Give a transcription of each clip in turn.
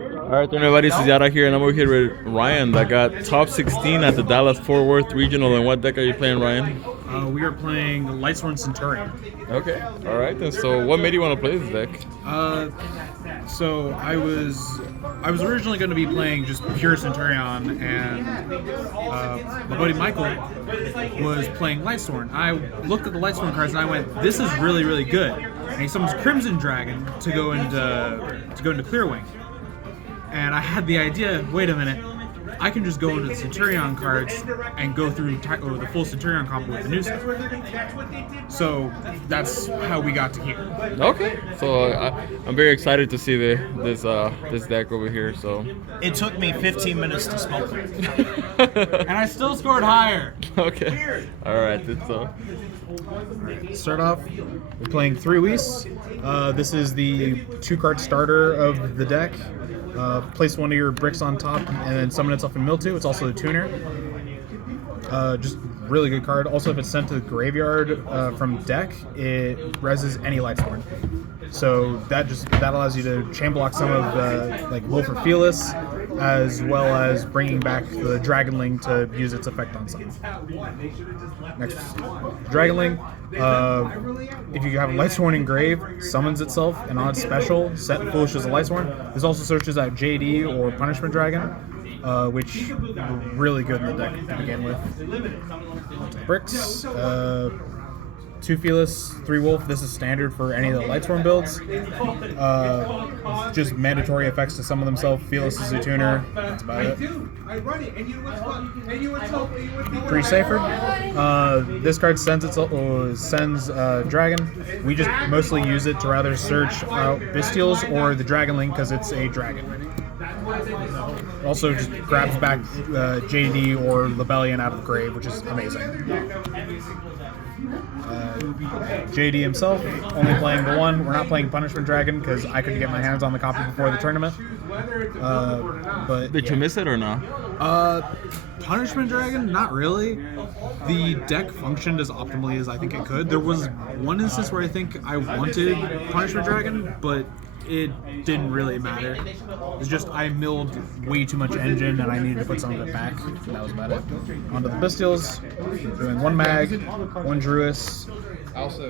Alright, everybody, this is Yara here, and I'm over here with Ryan that got top 16 at the Dallas-Fort Worth Regional. And what deck are you playing, Ryan? We are playing Lightsworn Centurion. Okay, alright then. So what made you want to play this deck? So I was originally going to be playing just pure Centurion, and my buddy Michael was playing Lightsworn. I looked at the Lightsworn cards and I went, "This is really, really good." And he summons Crimson Dragon to go into Clearwing. And I had the idea, wait a minute, I can just go into the Centurion cards and go through the full Centurion combo with the new stuff. So that's how we got to here. Okay, so I'm very excited to see this deck over here. So It took me 15 minutes to smoke it. And I still scored higher. Okay, alright then. So Start off, we're playing 3 Whis. This is the 2-card starter of the deck. Place one of your bricks on top and then summon itself in mill 2. It's also the tuner. Just really good card. Also, if it's sent to the graveyard from deck, it reses any Lightsworn. So that allows you to chain block some of like Wolf or Fearless, as well as bringing back the Dragonling to use its effect on some. Next, Dragonling. If you have a Lightsworn engraved, summons itself, and on its special, set Foolish as a Lightsworn. This also searches out JD or Punishment Dragon, which are really good in the deck to begin with. Onto the bricks. 2 Fearless, 3 Wolf. This is standard for any of the Lightsworn builds. Just mandatory effects to summon themselves. Fearless is a tuner. That's about it. 3 Seyfried. This card sends Dragon. We just mostly use it to rather search out Bestials or the Dragonling because it's a dragon. Also just grabs back JD or Lebellion out of the grave, which is amazing. JD himself, only playing the 1. We're not playing Punishment Dragon because I couldn't get my hands on the copy before the tournament. But did you miss it or not? Punishment Dragon, not really. The deck functioned as optimally as I think it could. There was one instance where I think I wanted Punishment Dragon, but it didn't really matter. It's just I milled way too much engine and I needed to put some of it back. That was about it. Onto the Bestials. Doing 1 Mag, 1 Druis,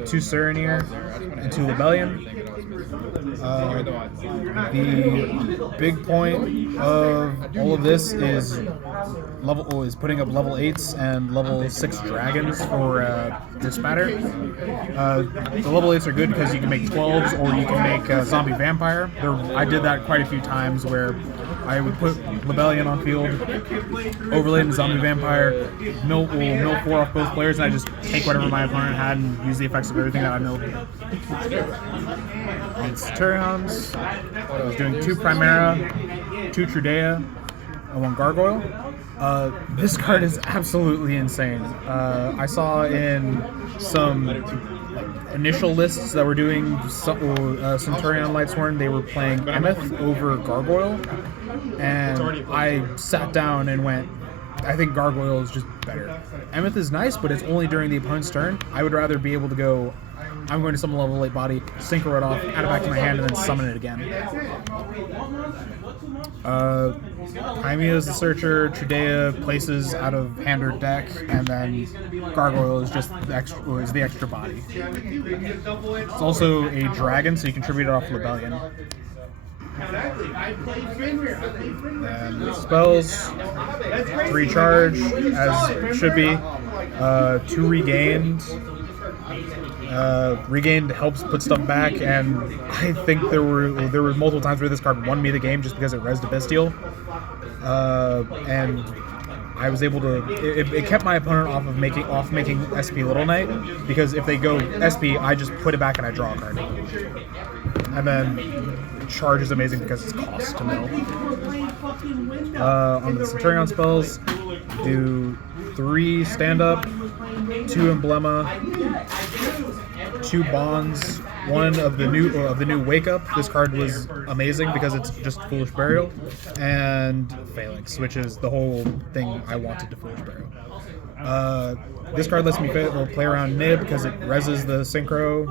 2 Surinir, and 2 Lebellion. The big point of all of this is putting up level 8s and level 6 dragons for this batter. The level 8s are good because you can make 12s or you can make zombie vampire. I did that quite a few times where I would put Lebellion on field, overlay into zombie vampire, mill 4 off both players, and I just take whatever my opponent had and use the effects of everything that I milled. On Centurions, I was doing 2 Primera, 2 Trudea, and 1 Gargoyle. This card is absolutely insane. I saw in some initial lists that were doing Centurion Lightsworn, they were playing Emeth over Gargoyle, and I sat down and went, I think Gargoyle is just better. Emeth is nice, but it's only during the opponent's turn. I would rather be able to go, I'm going to summon a level 8 body, synchro it off, add it back to my hand, and then summon it again. Crimea is the searcher, Trudea places out of hand or deck, and then Gargoyle is just the extra body. It's also a dragon, so you can tribute it off Lebellion. And spells, 3 charge, as it should be, 2 regained. Regained helps put stuff back, and I think there were multiple times where this card won me the game just because it resed a Bestial. And I was able to. It kept my opponent off making SP Little Knight, because if they go SP, I just put it back and I draw a card. And then charge is amazing because it's cost to mill. On the Centurion spells, do 3 stand up, 2 Emblema, 2 bonds, 1 of the new Wake Up. This card was amazing because it's just Foolish Burial, and Phalanx, which is the whole thing I wanted to Foolish Burial. This card lets me play around Nib because it reses the synchro,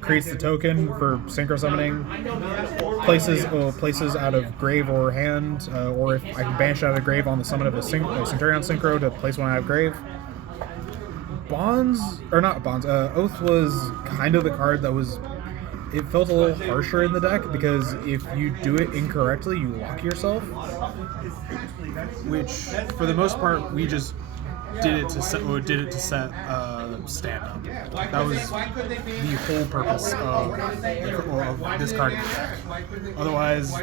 creates the token for synchro summoning, places out of grave or hand, or if I can banish out of grave on the summon of a Centurion synchro to place one out of grave. Oath was kind of the card that was. It felt a little harsher in the deck because if you do it incorrectly, you lock yourself. Which, for the most part, we just did it to set stand up. That was the whole purpose of this card in the deck. Otherwise,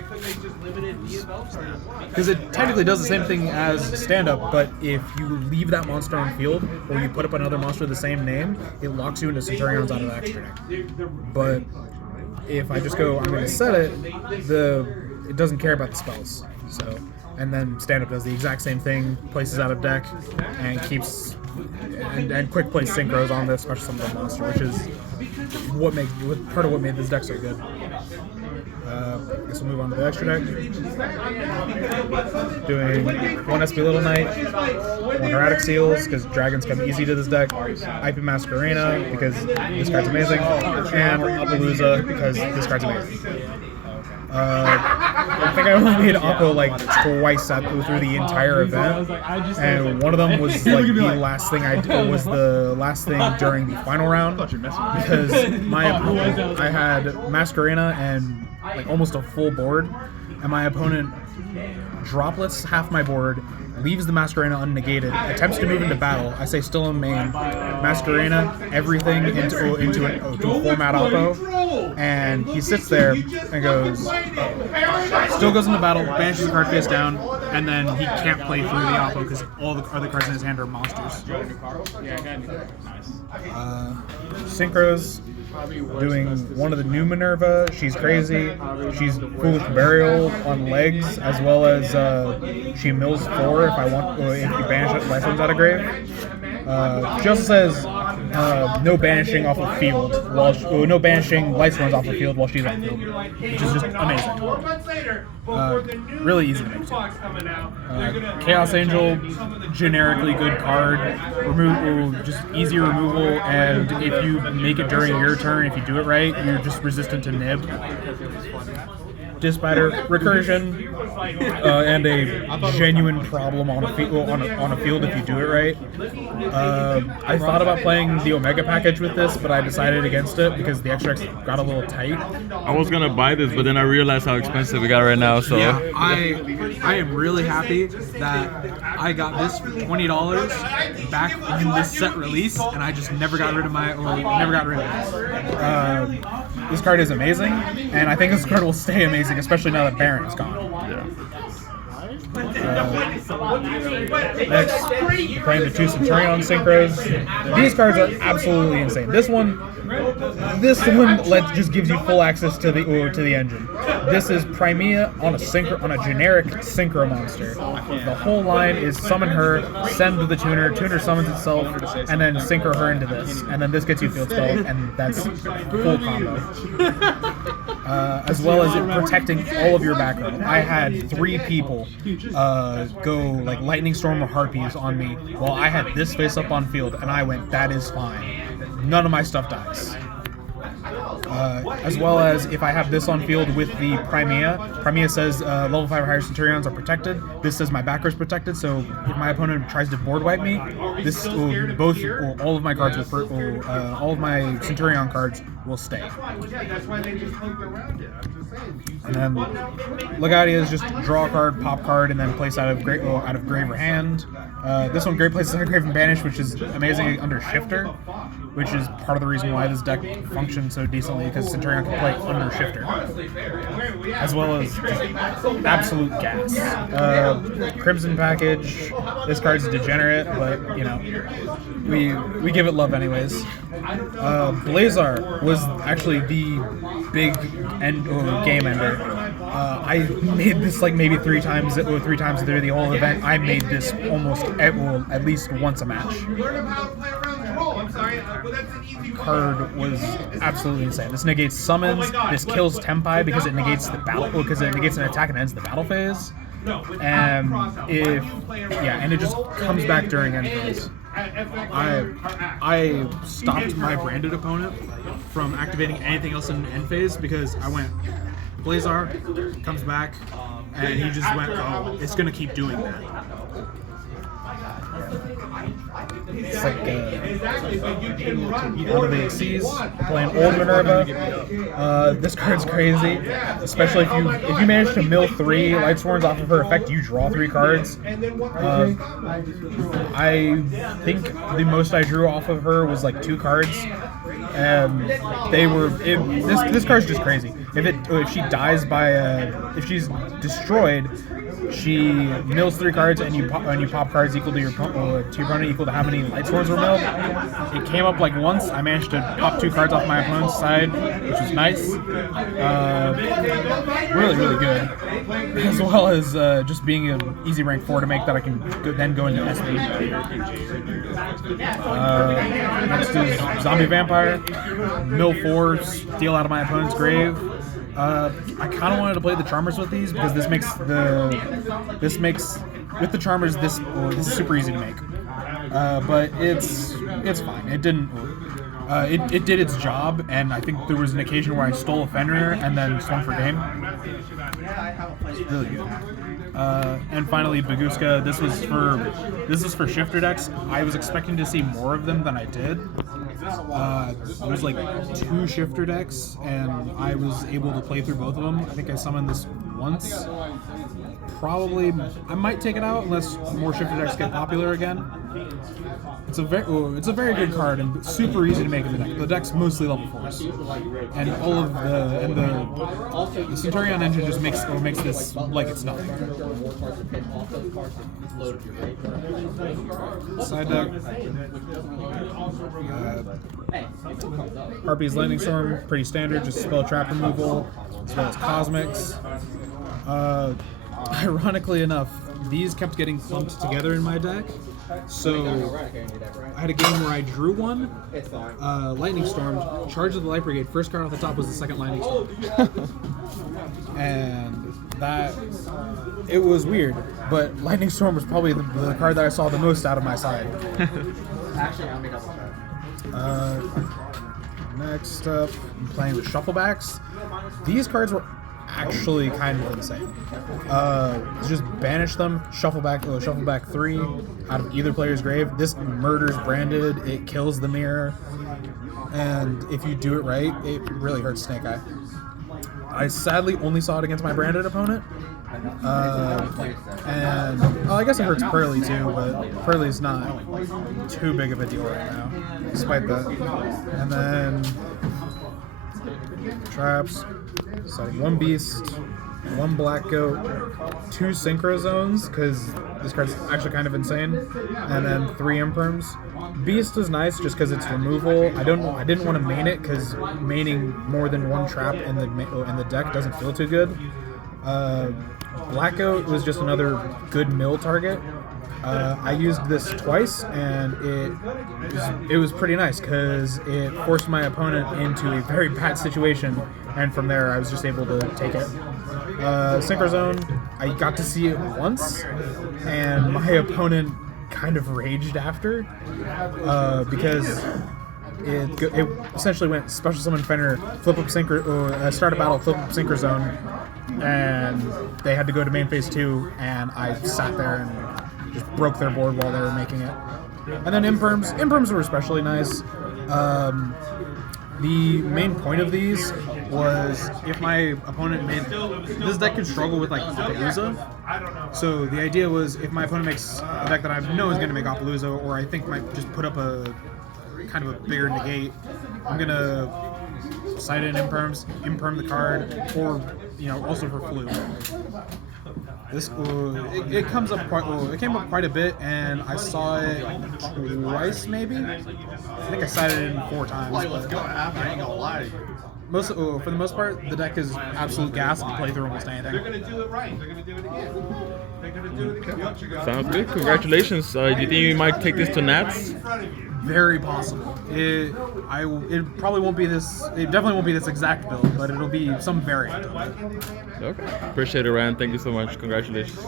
because it technically does the same thing as stand up, but if you leave that monster on field or you put up another monster of the same name, it locks you into Centurions out of the extra deck. But if I just go, I'm going to set it, it doesn't care about the spells. So. And then stand-up does the exact same thing, places out of deck, and keeps and quick play synchros on this special summon monster, which is part of what made this deck so good. I guess we'll move on to the extra deck. Doing 1 SP Little Knight, 1 Erratic Seals, because dragons come easy to this deck, IP Masquerena, because this card's amazing, and Appaloosa, because this card's amazing. I think I only made Oppo like twice through the entire event, and one of them was like the last thing I did was the last thing during the final round because my opponent, I had Masquerena and like almost a full board, and my opponent droplets half my board, leaves the Masquerena unnegated, attempts to move into battle. I say still in main, Masquerena, everything into a format Oppo, and he sits there and goes, still goes into battle, banishes the card face down, and then he can't play through the Oppo because all the other cards in his hand are monsters. Synchros. Doing one of the new Minerva. She's crazy. She's full with burial on legs, as well as she mills 4 if you banish Lightsworns out of grave. She also says no banishing off the field no banishing Lightsworns off the field while she's on the field, which is just amazing. Really easy to make too. Chaos Angel, generically good card. Just easy removal, and if you make it during your turn, if you do it right, you're just resistant to Nib. Dispatcher, recursion, and a genuine problem on a field if you do it right. I thought about playing the Omega package with this, but I decided against it because the extracts got a little tight. I was gonna buy this, but then I realized how expensive it got right now. So yeah, I am really happy that I got this for $20 back when this set released, and I just never got rid of it. This card is amazing, and I think this card will stay amazing, especially now that Baron is gone. Next, playing the 2 Centurion synchros. These cards are absolutely insane. This one just gives you full access to the engine. This is Crimea on a generic synchro monster. The whole line is summon her, send to the tuner summons itself, and then synchro her into this, and then this gets you field spell, and that's full combo. As well as it protecting all of your back row. I had 3 people go like Lightning Storm or Harpies on me while I had this face up on field, and I went, that is fine. None of my stuff dies. As well as if I have this on field with the Crimea says level 5 or higher Centurions are protected. This says my backer is protected, so if my opponent tries to board wipe me, all of my cards all of my Centurion cards will stay. And then Legadia is just draw a card, pop card, and then place out of grave or hand. This one great places out of grave and banish, which is amazing under Shifter, which is part of the reason why this deck functions so decently, because Centurion can play under Shifter. As well as just absolute gas. Crimson package. This card's degenerate, but you know, we give it love anyways. Blazar was actually the big game ender. I made this like maybe 3 times through the whole event. I made this almost at least once a match. Card was absolutely insane. This negates summons. This kills Tempai because it negates the battle, because it negates an attack and ends the battle phase. And and it just comes back during end phase. I stopped my branded opponent from activating anything else in end phase because I went Blazar, comes back, and he just went, oh, it's gonna keep doing that. It's like out of the Xyz, playing Old Minerva. This card's crazy, especially if you manage to mill 3 Lightsworns off of her effect, you draw 3 cards. I think the most I drew off of her was like 2 cards, and this card's just crazy. If she dies if she's destroyed, she mills 3 cards, and you pop cards equal to your opponent equal to how many Lightsworns were milled. It came up like once. I managed to pop 2 cards off my opponent's side, which was nice. Really, really good. As well as just being an easy rank 4 to make that I can then go into SB. Next is Zombie Vampire. Mill 4, steal out of my opponent's grave. I kind of wanted to play the Charmers with these because this makes with the Charmers this is super easy to make, but it's fine. It didn't. It did its job, and I think there was an occasion where I stole a Fenrir and then swung for game. Really good. And finally, Baguska. This was for shifter decks. I was expecting to see more of them than I did. It was like 2 shifter decks, and I was able to play through both of them. I think I summoned this once. Probably, I might take it out unless more shifter decks get popular again. It's a very good card and super easy to make in the deck. The deck's mostly level 4s, and the Centurion engine just makes this like it's nothing. Side deck. Harpy's Lightning Storm, pretty standard, just spell trap removal, as well as Cosmics. Ironically enough, these kept getting clumped together in my deck. So I had a game where I drew one, Lightning Storm, Charge of the Light Brigade. First card off the top was the second Lightning Storm. And it was weird, but Lightning Storm was probably the card that I saw the most out of my side. Next up, I'm playing with Shufflebacks. These cards were actually kind of insane. Just banish them, shuffleback 3 out of either player's grave. This murders branded, it kills the mirror, and if you do it right, it really hurts Snake Eye. I sadly only saw it against my branded opponent. And I guess it hurts Pearly too, but Pearly's not too big of a deal right now, despite that. And then traps. So 1 Beast, 1 Black Goat, 2 Synchro Zones, because this card's actually kind of insane, and then 3 Imperms. Beast is nice just because it's removal. I didn't want to main it because maining more than 1 trap in the deck doesn't feel too good. Black Goat was just another good mill target. I used this twice, and it was pretty nice because it forced my opponent into a very bad situation, and from there I was just able to take it. Synchro Zone, I got to see it once, and my opponent kind of raged after because it essentially went Special Summon Fenrir, flip up start a battle, flip up Synchro Zone, and they had to go to main phase 2, and I sat there and just broke their board while they were making it. And then Imperms were especially nice. The main point of these was if my opponent this deck could struggle with like Appaloosa. So the idea was if my opponent makes a deck that I know is going to make Appaloosa, or I think might just put up a kind of a bigger negate, I'm gonna side in Imperm the card, or also for Flu. This it comes up it came up quite a bit, and I saw it twice maybe. I think I sided it in 4 times. Like, let's go. I ain't gonna lie to you. For the most part, the deck is absolute gas to play through almost anything. They're gonna do it right. They're gonna do it again. They're gonna do it again. Sounds good. Congratulations. Do you think you might take this to Nats? Very possible. It probably won't be this. It definitely won't be this exact build, but it'll be some variant. Okay. Appreciate it, Ryan. Thank you so much. Congratulations.